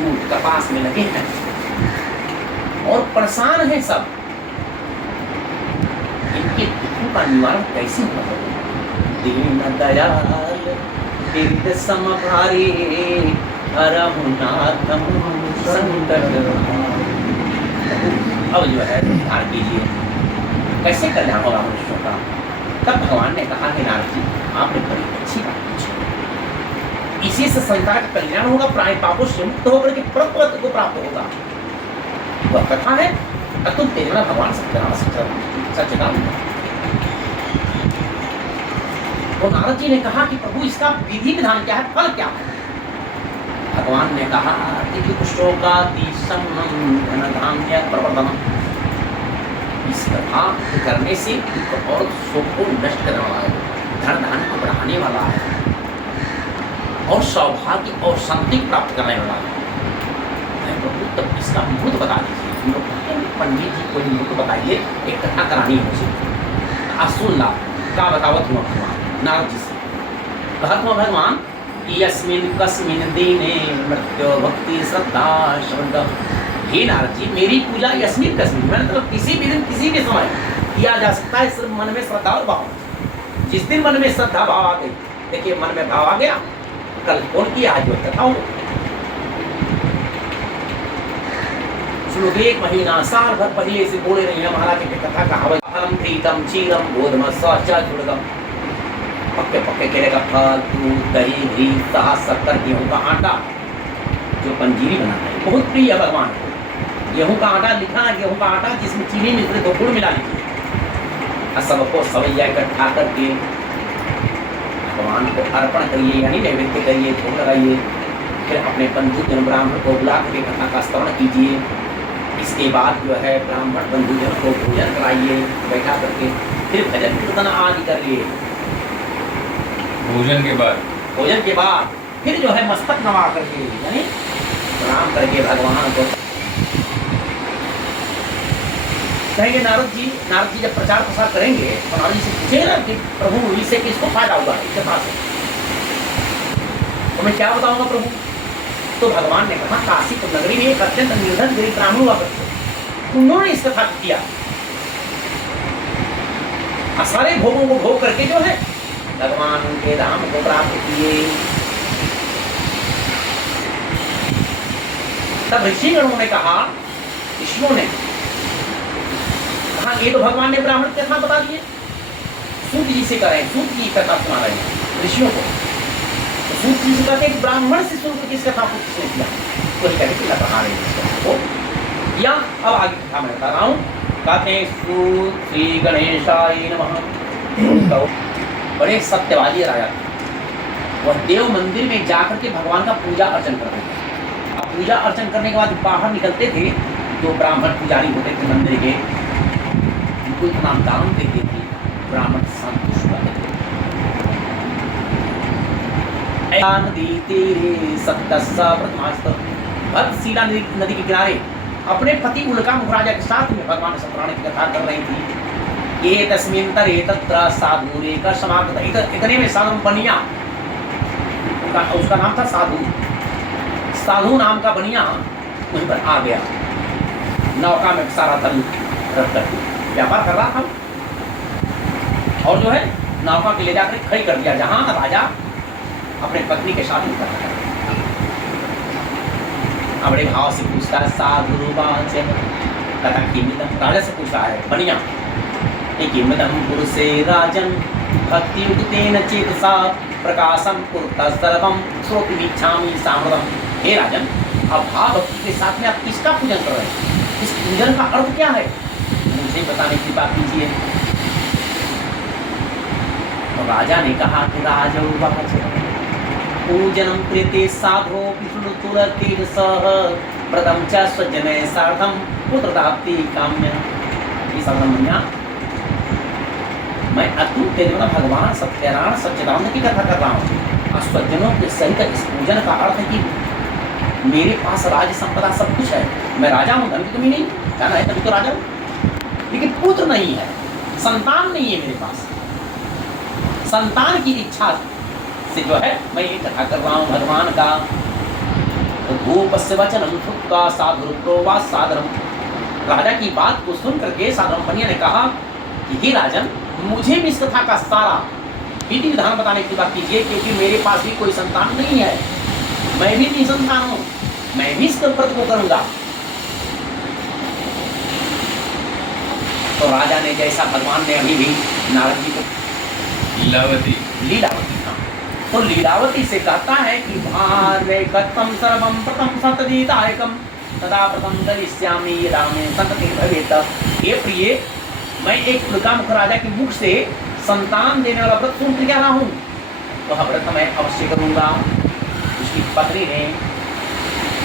सूर्य कपास में लगे हैं और परेशान हैं सब। इनके दुखों का निवारण कैसे होगा? दीन दयाल हृदय सम भारी रघुनाथम संकट। अब जो है ध्यान कीजिए कैसे कल्याण होगा मनुष्यों का। तब भगवान ने कहा कि नारद जी आपने बड़ी अच्छी बात पूछी, इसी से संसार का कल्याण होगा, प्राणी पापों से मुक्त होकर के परम पद को प्राप्त होगा। वह कथा है अतुल तेजना भगवान सच्चिदानंद। तो नारद जी ने कहा कि प्रभु इसका विधि विधान क्या है, फल क्या है? भगवान ने कहा इस कथा करने से दुख और सुख को नष्ट करने वाला है, धन धान को बढ़ाने वाला है और सौभाग्य और शांति प्राप्त करने वाला है। प्रभु तब इसका मूर्त बता दीजिए। पंडित जी कोई मूर्त बताइए, एक कथा करानी है मुझे। असुन ला का बतावत हुआ भगवान नारद जी से। कहत हुआ भगवान यस्मिन कस्मिन दीने मृत्यु भक्ति श्रद्धा शब्द। हे नारद जी मेरी पूजा यस्मिन कस्मिन मतलब किसी भी दिन किसी भी समय किया जा सकता है, सिर्फ मन में श्रद्धा और भाव। जिस दिन मन में श्रद्धा भाव आ गई, देखिए मन में भाव आ गया, कल कौन किया आज कथा हो। सुनो 1 महीना साल भर पहले से बोले रही है महाराज की कथा कहा फलम प्रीतम चीरम गोधम सचा जुड़गम। पक्के पक्के केले का फल, दूध, दही, घी, शक्कर, गेहूं का आटा जो पंजीरी बनाना है बहुत प्रिय है भगवान को। गेहूं का आटा लिखा है, गेहूं का आटा जिसमें चीनी मिश्रित हो, गुड़ मिला लीजिए और सबको सवैया इकट्ठा करके भगवान को अर्पण करिए, यानी नैवेद्य करिए, भोग लगाइए। फिर अपने बंधुजन ब्राह्मण को बुला करके कथा का श्रवण कीजिए। इसके बाद जो है ब्राह्मण बंधुजन को भोजन कराइए बैठा करके, फिर भजन कीर्तन आदि करिए। भोजन के बाद फिर जो है मस्तक नवा करके यानी प्रणाम करके भगवान को कहेंगे। नारद जी जब प्रचार प्रसार करेंगे तो नारद जी से पूछेगा कि प्रभु इससे किसको फायदा हुआ है कथा से, तो मैं क्या बताऊंगा प्रभु? तो भगवान ने कहा काशीपुर नगरी में एक अत्यंत निर्धन गरीब ब्राह्मण हुआ करते, उन्होंने इस कथा किया। सारे भोगों को भोग करके जो है भगवान उनके धाम को प्राप्त किए। तब ऋषिगणों ने कहा, ऋषियों ने कहा ये तो भगवान ने ब्राह्मण की कथा बता दी है, सूत जी से करें, सूत जी कथा सुना रहे हैं ऋषियों को। तो सूत जी से कहते हैं ब्राह्मण से सुनकर किस कथा को किसने किया, वही कहते कि बता रहे हैं या। अब आगे कथा मैं बता रहा हूँ। कहते हैं सूत श्री गणेशाय नमः। बड़े सत्यवादी राजा थे, वह देव मंदिर में जाकर के भगवान का पूजा अर्चन करते थे। अब पूजा अर्चन करने के बाद बाहर निकलते थे, जो ब्राह्मण पुजारी होते थे मंदिर के, उनको इतना दान देते थे, ब्राह्मण संतुष्ट रहते थे। नदी तीरे सप्तस्सा प्रथमास्त। भक्तशिला नदी के किनारे अपने पति उल्का मुख राजा के साथ में भगवान सत्यनारायण की कथा कर रही थी। ये तस्मिन तरे तत्र साधु रेकर समागत। इतने में साधु बनिया, उसका नाम था साधु नाम का बनिया वहीं पर आ गया। नौका में सारा धन रख कर व्यापार कर रहा था और जो है नौका के ले जाकर खड़ी कर दिया जहां राजा अपने पत्नी के साथ उतर रहा है। बड़े भाव से पूछता है साधु राजा से पूछता है बनिया किमदम पुरुषे राजन भक्ति युक्तेन चेतसा प्रकाशम कुरुता सर्वम श्रोतुमिच्छामि साम्प्रतम। हे राजन, आप भाव भक्ति के साथ में आप किसका पूजन कर रहे हैं? इस पूजन का अर्थ क्या है, मुझे बताने की बात कीजिए। तो राजा ने कहा कि राजोवाच पूजनम प्रीते साधो विष्णुतुलतेन सह व्रतम च स्वजने सार्धम पुत्रदाप्ति काम्य। मैं अतुल तेजवना भगवान सत्यनारायण सच्चिदानंद की कथा कर रहा हूँ। स्वजनों के सहित इस पूजन का अर्थ है कि मेरे पास राज संपदा सब कुछ है, मैं राजा हूँ, धन की कमी नहीं, जाना है तभी तो राजा हूँ, लेकिन पुत्र नहीं है, संतान नहीं है मेरे पास। संतान की इच्छा से जो है मैं ये कथा कर रहा हूँ भगवान का। तो भूपस्य वचनम श्रुत्वा साधुरुप्रोवाच सादरम। राजा की बात को सुन करके साधु पनिया ने कहा कि हे राजन, मुझे भी इस कथा का सारा विधि विधान बताने की बात कीजिए, क्योंकि मेरे पास भी कोई संतान नहीं है, मैं भी निसंतान हूँ, मैं भी इस व्रत को करूंगा। तो राजा ने जैसा भगवान ने अभी भी नारद जी को लीलावती हाँ, तो लीलावती से कहता है कि भारे कथम सर्वम प्रथम सतदीदायकम तदा प्रथम करिष्यामि यदा मे संतति भवेत्। हे प्रिय, मैं एक प्रमुख राजा के मुख से संतान देने वाला व्रत सुन क्या रहा हूँ, तो वह व्रत मैं अवश्य करूंगा। उसकी पत्नी ने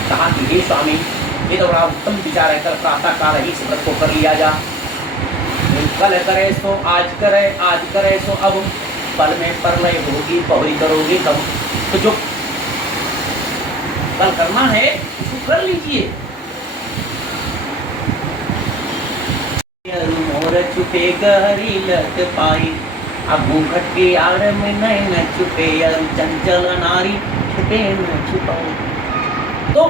कहा कि हे स्वामी, ये तो बड़ा उत्तम विचार है, कल प्रातः काल ही इस व्रत को कर लिया जा। कल करे सो आज करे, आज करे सो अब, पल में परलय होगी बहुरी करोगे तब। तो जो कल करना है उसको कर लीजिए। मोर छुपे गहरी लत पाई, अब घूंघट के आड़ में नैन छुपे, अरु चंचल नारी छुपे न छुपाई। तो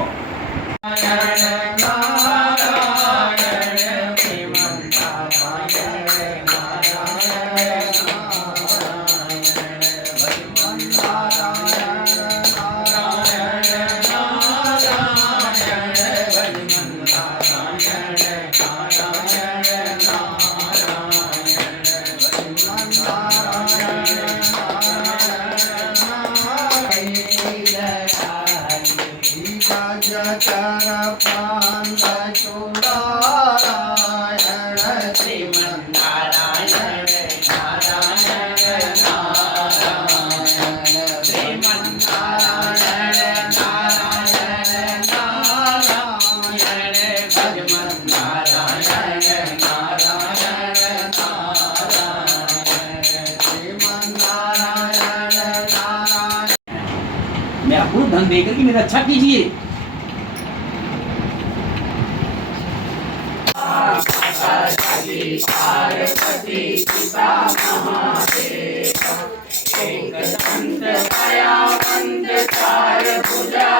मेरा पूर्ण धन देकर के मेरा अच्छा कीजिए। एक दंत दयावंत चार भुजा